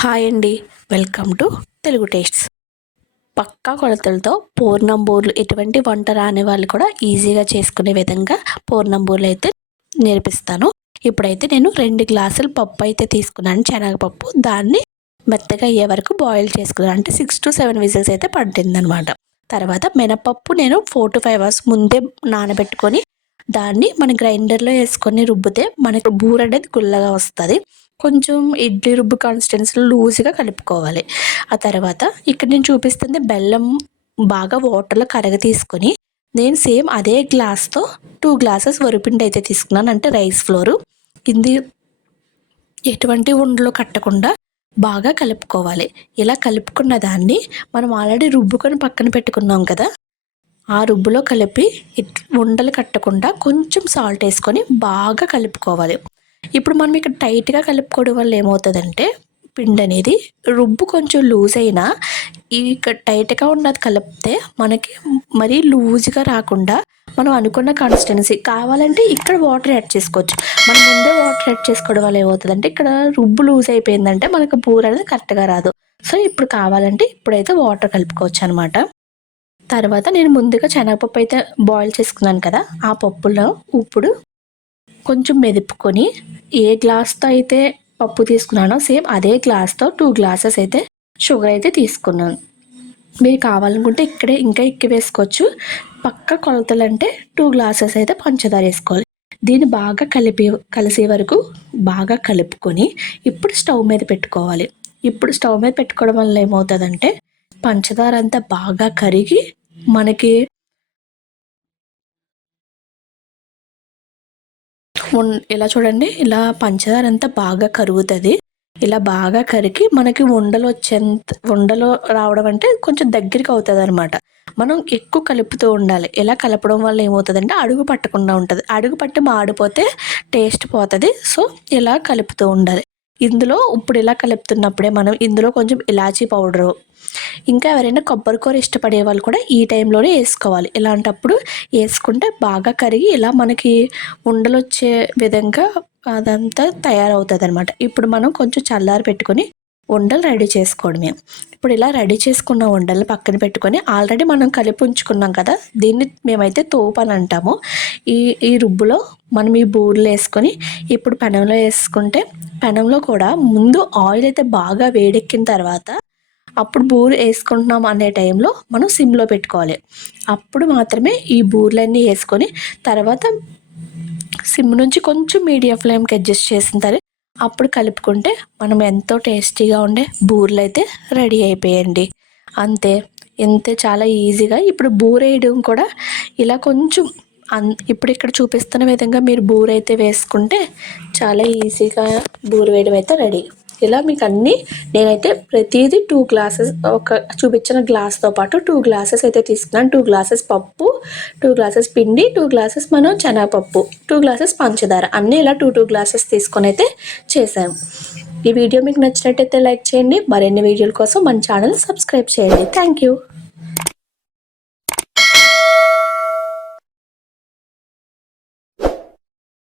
Hi అండి. Welcome to Telugu tastes. పక్కా కొలతలతో పూర్ణంబూర్లు ఎటువంటి వంట రాని వాళ్ళు కూడా ఈజీగా చేసుకునే విధంగా పూర్ణంబూర్లు అయితే నేర్పిస్తాను. ఇప్పుడైతే నేను రెండు గ్లాసులు పప్పు అయితే తీసుకున్నాను. శనగపప్పు. దాన్ని మెత్తగా అయ్యే వరకు బాయిల్ చేసుకున్నాను. అంటే సిక్స్ టు సెవెన్ విజిల్స్ అయితే పట్టిందనమాట. తర్వాత మినపప్పు నేను ఫోర్ టు ఫైవ్ అవర్స్ ముందే నానబెట్టుకొని దాన్ని మన గ్రైండర్లో వేసుకొని రుబ్బితే మనకు బూర అనేది గుల్లగా వస్తుంది. కొంచెం ఇడ్లీ రుబ్బు కాన్స్టెన్సీలో లూజ్గా కలుపుకోవాలి. ఆ తర్వాత ఇక్కడ నేను చూపిస్తుంది బెల్లం బాగా వాటర్లో కరగ తీసుకొని నేను సేమ్ అదే గ్లాస్తో టూ గ్లాసెస్ వరిపిండి అయితే తీసుకున్నాను. అంటే రైస్ ఫ్లోరు ఇది ఎటువంటి ఉండలు కట్టకుండా బాగా కలుపుకోవాలి. ఇలా కలుపుకున్న దాన్ని మనం ఆల్రెడీ రుబ్బుకొని పక్కన పెట్టుకున్నాం కదా ఆ రుబ్బులో కలిపి ఉండలు కట్టకుండా కొంచెం సాల్ట్ వేసుకొని బాగా కలుపుకోవాలి. ఇప్పుడు మనం ఇక్కడ టైట్గా కలుపుకోవడం వల్ల ఏమవుతుందంటే పిండి అనేది రుబ్బు కొంచెం లూజ్ అయినా ఇక్కడ టైట్గా ఉన్నది కలిపితే మనకి మరీ లూజ్గా రాకుండా మనం అనుకున్న కన్సిస్టెన్సీ కావాలంటే ఇక్కడ వాటర్ యాడ్ చేసుకోవచ్చు. మనం ముందే వాటర్ యాడ్ చేసుకోవడం వల్ల ఏమవుతుందంటే ఇక్కడ రుబ్బు లూజ్ అయిపోయిందంటే మనకు బూర అనేది కరెక్ట్గా రాదు. సో ఇప్పుడు కావాలంటే ఇప్పుడైతే వాటర్ కలుపుకోవచ్చు అనమాట తర్వాత నేను ముందుగా శనగపప్పు అయితే బాయిల్ చేసుకున్నాను కదా ఆ పప్పులో ఇప్పుడు కొంచెం మెదుపుకొని ఏ గ్లాస్తో అయితే పప్పు తీసుకున్నానో సేమ్ అదే గ్లాస్తో టూ గ్లాసెస్ అయితే షుగర్ అయితే తీసుకున్నాను. మీరు కావాలనుకుంటే ఇక్కడే ఇంకా ఎక్కి వేసుకోవచ్చు. పక్క కొలతలు అంటే టూ గ్లాసెస్ అయితే పంచదార వేసుకోవాలి. దీన్ని బాగా కలిపి కలిసే వరకు బాగా కలుపుకొని ఇప్పుడు స్టవ్ మీద పెట్టుకోవాలి. ఇప్పుడు స్టవ్ మీద పెట్టుకోవడం వల్ల ఏమవుతుందంటే పంచదార అంతా బాగా కరిగి మనకి ఇలా చూడండి ఇలా పంచదార అంతా బాగా కరుగుతుంది. ఇలా బాగా కరిగి మనకి ఉండలు వచ్చేంత ఉండలు రావడం అంటే కొంచెం దగ్గరికి అవుతుంది అనమాట మనం ఎక్కువ కలుపుతూ ఉండాలి. ఇలా కలపడం వల్ల ఏమవుతుందంటే అడుగు పట్టకుండా ఉంటుంది. అడుగు పట్టి మాడిపోతే టేస్ట్ పోతుంది. సో ఇలా కలుపుతూ ఉండాలి. ఇందులో ఇప్పుడు ఇలా కలుపుతున్నప్పుడే మనం ఇందులో కొంచెం ఇలాచీ పౌడరు ఇంకా ఎవరైనా కొబ్బరి కూర ఇష్టపడే వాళ్ళు కూడా ఈ టైంలోనే వేసుకోవాలి. ఇలాంటప్పుడు వేసుకుంటే బాగా కరిగి ఇలా మనకి ఉండలు వచ్చే విధంగా అదంతా తయారవుతుంది అనమాట ఇప్పుడు మనం కొంచెం చల్లారి పెట్టుకొని ఉండలు రెడీ చేసుకోవడమే. ఇప్పుడు ఇలా రెడీ చేసుకున్న ఉండలు పక్కన పెట్టుకొని ఆల్రెడీ మనం కలిపి ఉంచుకున్నాం కదా దీన్ని మేమైతే తోపు అని అంటాము. ఈ ఈ రుబ్బులో మనం ఈ బూరెలు వేసుకొని ఇప్పుడు పెనంలో వేసుకుంటే పెనంలో కూడా ముందు ఆయిల్ అయితే బాగా వేడెక్కిన తర్వాత అప్పుడు బూరు వేసుకుంటున్నాం అనే టైంలో మనం సిమ్లో పెట్టుకోవాలి. అప్పుడు మాత్రమే ఈ బూర్లన్నీ వేసుకొని తర్వాత సిమ్ నుంచి కొంచెం మీడియం ఫ్లేమ్కి అడ్జస్ట్ చేసిన తర్వాత అప్పుడు కలుపుకుంటే మనం ఎంతో టేస్టీగా ఉండే బూర్లు అయితే రెడీ అయిపోయండి. అంతే ఇంతే చాలా ఈజీగా ఇప్పుడు బూర వేయడం కూడా ఇలా కొంచెం అన్ ఇప్పుడు ఇక్కడ చూపిస్తున్న విధంగా మీరు బూర అయితే వేసుకుంటే చాలా ఈజీగా బూర వేయడం అయితే రెడీ. ఇలా మీకు అన్నీ నేనైతే ప్రతిదీ టూ గ్లాసెస్ ఒక చూపించిన గ్లాస్తో పాటు టూ గ్లాసెస్ అయితే తీసుకున్నాను. టూ గ్లాసెస్ పప్పు టూ గ్లాసెస్ పిండి టూ గ్లాసెస్ మనం శనగపప్పు టూ గ్లాసెస్ పంచదార. అన్నీ ఇలా టూ టూ గ్లాసెస్ తీసుకొని అయితే చేసాము ఈ వీడియో మీకు నచ్చినట్టయితే లైక్ చేయండి. మరిన్ని వీడియోల కోసం మన ఛానల్ సబ్స్క్రైబ్ చేయండి. Thank you